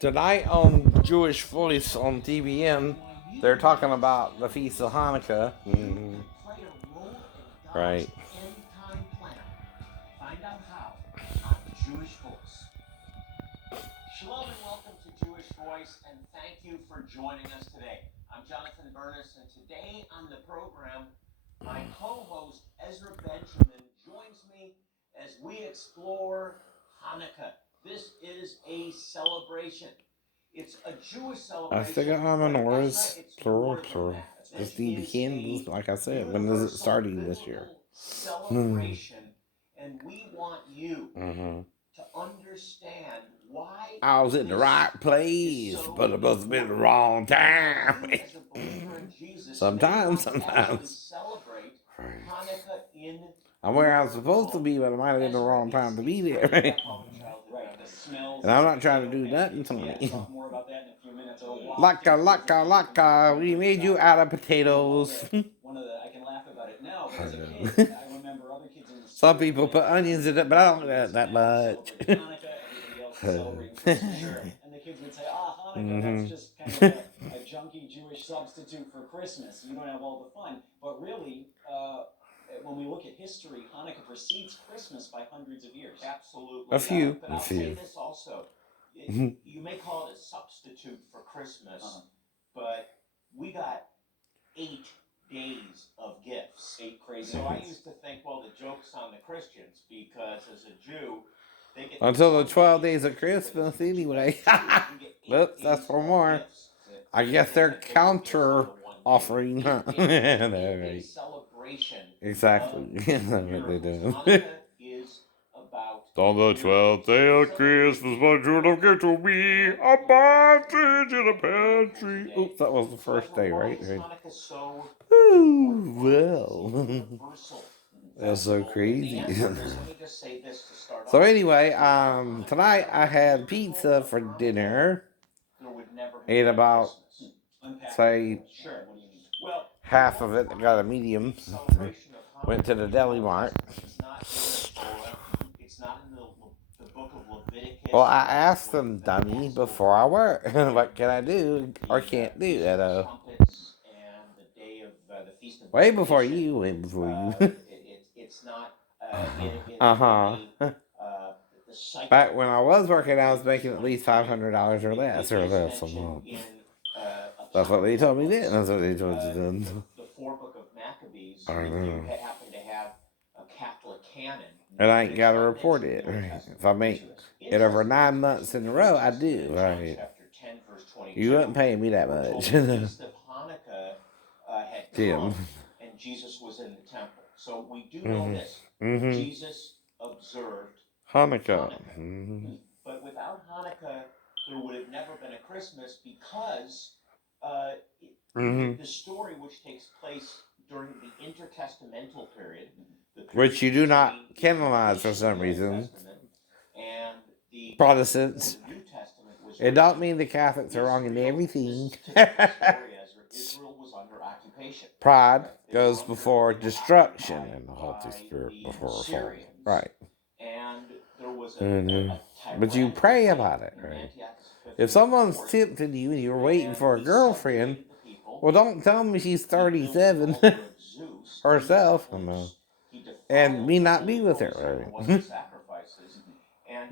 Tonight on Jewish Voice on TBN, they're talking about the Feast of Hanukkah. Right. Find out how on Jewish Voice. Shalom and welcome to Jewish Voice, and thank you for joining us today. I'm Jonathan Burness, and today on the program, my co-host Ezra Benjamin joins me as we explore Hanukkah. This is a celebration. It's a Jewish I celebration. still got my but menorahs, Ezra, it's plural, more than plural. that. Just This need the is candles, a like I said. When is it universal starting this year? biblical celebration, and we want you to understand why I was in the right place, but it must have been the wrong time. you, as a believer in Jesus, Sometimes. actually celebrate Hanukkah in I'm where I was supposed to be, but I might have been the wrong time to be there. Right. The smells. And I'm not trying to do nothing tonight. Yeah, talk more about that in a few minutes. Laka, we made you out of potatoes. One of the I can laugh about it now, but as a kid, I remember other kids in the school. Some people put onions in it, but I don't do that much. Hanukkah, everybody else is celebrating Christmas. Sure. And the kids would say, Hanukkah, that's just kind of a junky Jewish substitute for Christmas. You don't have all the fun. But really, when we look at history, Hanukkah precedes Christmas by hundreds of years. Absolutely. A few. But I'll say this also. You may call it a substitute for Christmas, but we got 8 days of gifts. 8 crazy. So I used to think, well, the joke's on the Christians, because as a Jew, they get until the 12 days of Christmas anyway. Oops, that's for more. I guess they're counter offering, huh? Right. Exactly. That's what they do. On the 12th day of Christmas, my true love gave to me a partridge in a pear tree. Oops, that was the first day, right? Ooh, well. That's so crazy. So anyway, tonight I had pizza for dinner. Ate about, say, half of it. Got a medium. Went to the deli mart. Well, I asked them, dummy, before I work, what can I do or can't do? Way before you, way before you. Back when I was working, I was making at least $500 or less a month. That's what they told me then. That's what they told you then. The 4 book of Maccabees, I know. Happen to have a Catholic canon. And I ain't got to report it. Right? If I make it over 9 months in a row, I do. Right? You wouldn't pay me that much. Jim. And Jesus was in the temple. So we do know this. Jesus observed Hanukkah. But without Hanukkah, there would have never been a Christmas, because the story, which takes place during the intertestamental period, which you do not canonize for some reason, and the Protestants. It don't mean the Catholics are wrong in everything. Israel was under occupation. Pride goes before destruction, and the Holy Spirit before fall. Right. And there was but you pray about it, right? If someone's tempting you and you're waiting for a girlfriend, well, don't tell me she's 37 herself, and me not be with her, right?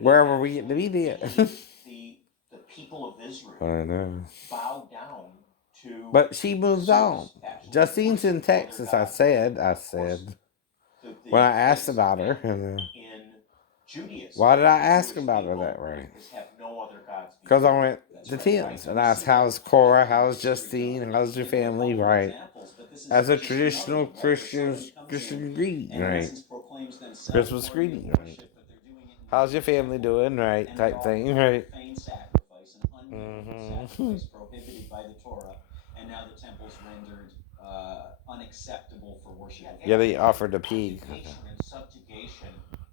Wherever we get to be there. The people of Israel, I know, bowed down to. But she moved on. Justine's in Texas. I said. When I asked about her, why did I ask about her that way? Because I went to Tim's and asked, how's Cora, how's Justine, how's your family, right? As a traditional Christian greeting, right? Christmas greeting, right? How's your family doing, right? Type thing, right? Prohibited by the Torah, and now the temple's rendered unacceptable for worship. Yeah, they offered a pig. And subjugation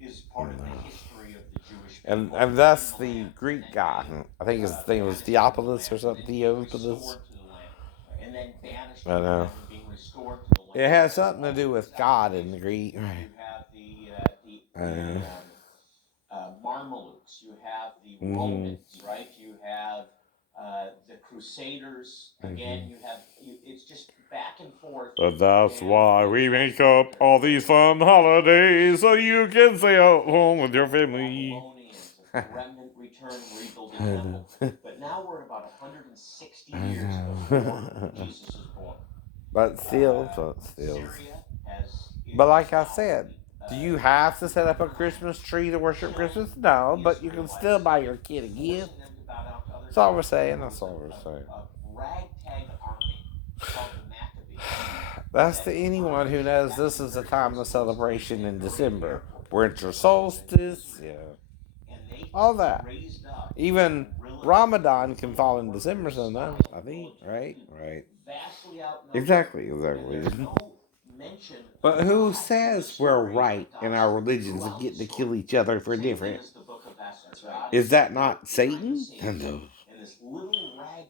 is part of the history of the Jewish people. And that's the Greek guy. I think his name was Theophilus or something. Theophilus. And then banished. I know. Being restored to the land. It has something to do with God in the Greek. Right. You have Marmaluks, you have the Romans, right? You have the Crusaders. Again, it's just back and forth. But that's why we make up all these fun holidays so you can stay at home with your family. The remnant return and rebuild the temple. But now we're at about 160 years before Jesus is born. But still. But like I said, do you have to set up a Christmas tree to worship Christmas? No, but you can still buy your kid a gift. That's all we're saying. That's all we're saying. Ragtag army called the Maccabees. That's to anyone who knows this is a time of celebration in December. Winter solstice, yeah. All that. Even Ramadan can fall in December sometimes, I think. Right? Exactly. But who says we're right in our religions and get to kill each other for different? Is that not Satan? No.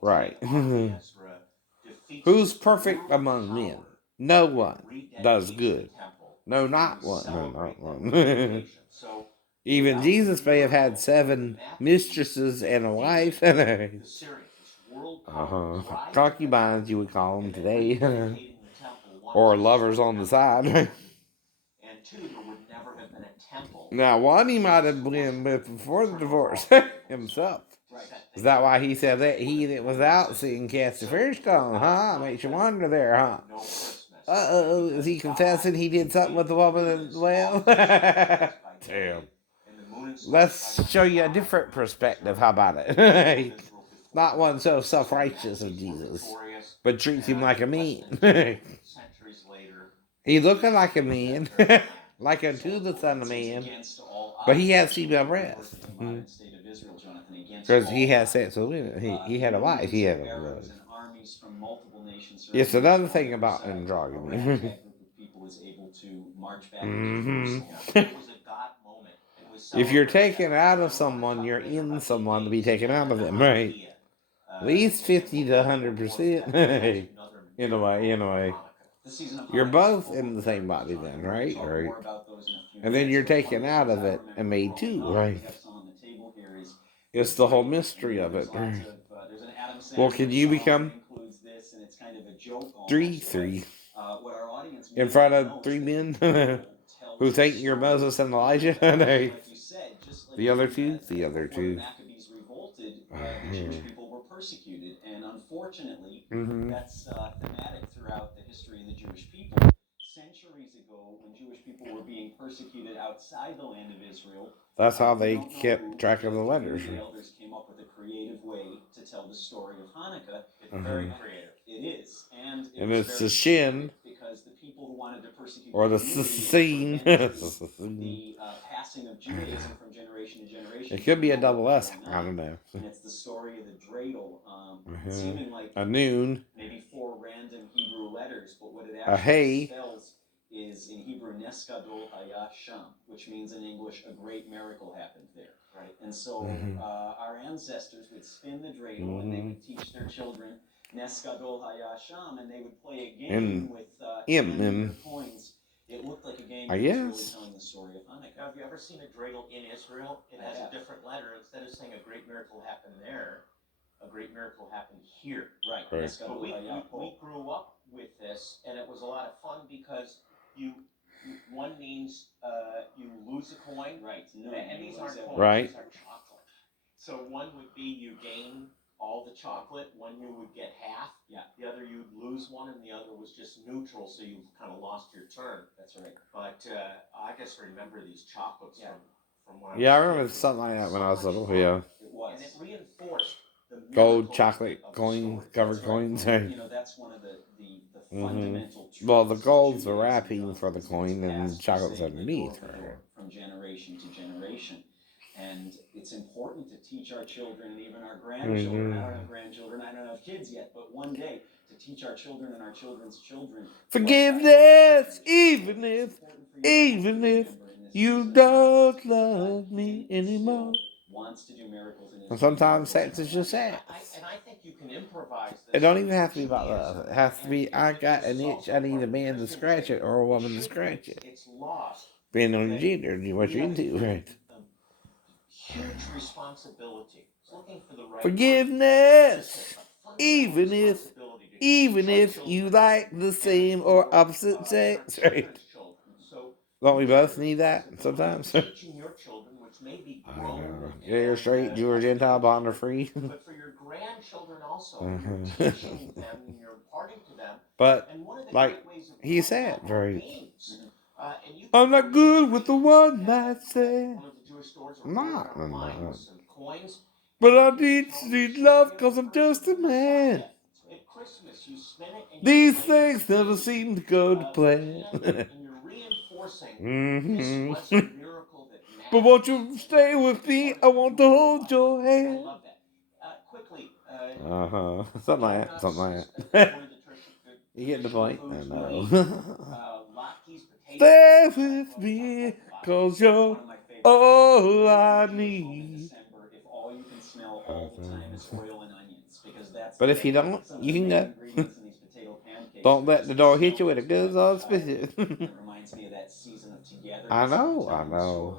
Right. Who's perfect among men? No one does good. No, not one. No, not one. Even Jesus may have had 7 mistresses and a wife. Concubines, you would call them today. Or lovers on the side. And 2, there would never have been a temple. Now, one he might have been with before the divorce himself. Is that why he said that he that was out seeing cast the first stone, huh? Makes you wonder there, huh? Uh-oh, is he confessing he did something with the woman as well? Damn. Let's show you a different perspective. How about it? Not one so self-righteous of Jesus, but treats him like a man. He looking like a man, like unto the Son of Man, but he has female breasts. Because he has sex with women. He had a wife. He had a wife. It's another thing about androgyny. If you're taken out of someone, you're in someone to be taken out of them, right? At least 50 to 100%. In a way. You're both in the same body then, right? Right. And then you're taken out of it and made two, right? It's the whole mystery of it. Right? Well, can you become 3 in front of 3 men who think you're Moses and Elijah? The other two? The other two. The Jewish people were persecuted, and unfortunately, that's thematic throughout the history of the Jewish people. Centuries ago, when Jewish people were being persecuted outside the land of Israel, that's how they kept track of the letters. The elders came up with a creative way to tell the story of Hanukkah. It's very creative. It is, and it's the shin, because the people who wanted to persecute or the scene. The passing of Judaism from generation to generation. It could be a double S. I don't know. And it's the story of the dreidel, seeming like a noon, maybe 4 random Hebrew letters, but what it actually spells is in Hebrew Neskadol Haya Sham, which means in English a great miracle happened there. Right, and so our ancestors would spin the dreidel and they would teach their children Neskadol Haya Sham, and they would play a game with coins. It looked like a game that was really telling the story of Hanukkah. Have you ever seen a dreidel in Israel? It has a different letter. Instead of saying a great miracle happened there, a great miracle happened here. Right. But we grew up with this, and it was a lot of fun because one means you lose a coin. Right. And these aren't coins. Right. These are chocolate. So one would be you gain all the chocolate, one you would get half, the other you'd lose one, and the other was just neutral, so you kind of lost your turn. That's right. But I just remember these chocolates from when I was I remember something like that when I was little, It was. And it reinforced the gold chocolate coin, covered coins. That's one of the fundamental truths. Well, the gold's the wrapping for the coin, and the chocolate's underneath. From generation to generation. And it's important to teach our children and even our grandchildren. I don't have grandchildren, I don't have kids yet, but one day to teach our children and our children's children forgiveness, even if you don't love me anymore. Wants to do miracles in his and sometimes sex is just sex. And I think you can improvise this. It don't even have to be about love. It has to be, I got an itch, I need a man to scratch it or a woman to scratch it. It's lost. Depending on your gender and what you're into, right? huge responsibility. It's looking for the right Forgiveness. word. Even if you like the same or opposite sex, right? Don't we both need that sometimes? Teaching your children, which may be grown. Gay, straight, Jew, or Gentile, bond, or free. But for your grandchildren also, you're teaching them, and you're imparting to them. But, And one of the like great ways of he said, that are right? games. I'm not good with the one night stand. One of the Jewish stores I'm not. I'm online with not. some coins. But I need love because I'm just a man. At Christmas, you spin it and These things never seem to go to plan. and you're reinforcing this miracle that matters. But won't you stay with me? I want to hold your I hand. love that. Quickly. Something like that. Something like that. You get the point? I know. Stay with me, cause you're all I need. If all you can smell all the time is oil and onions, because that's But if you don't, you can go. ingredients in these potato pancakes. Don't let the door hit you with a good auspicious. It reminds me of that season of Together. I know.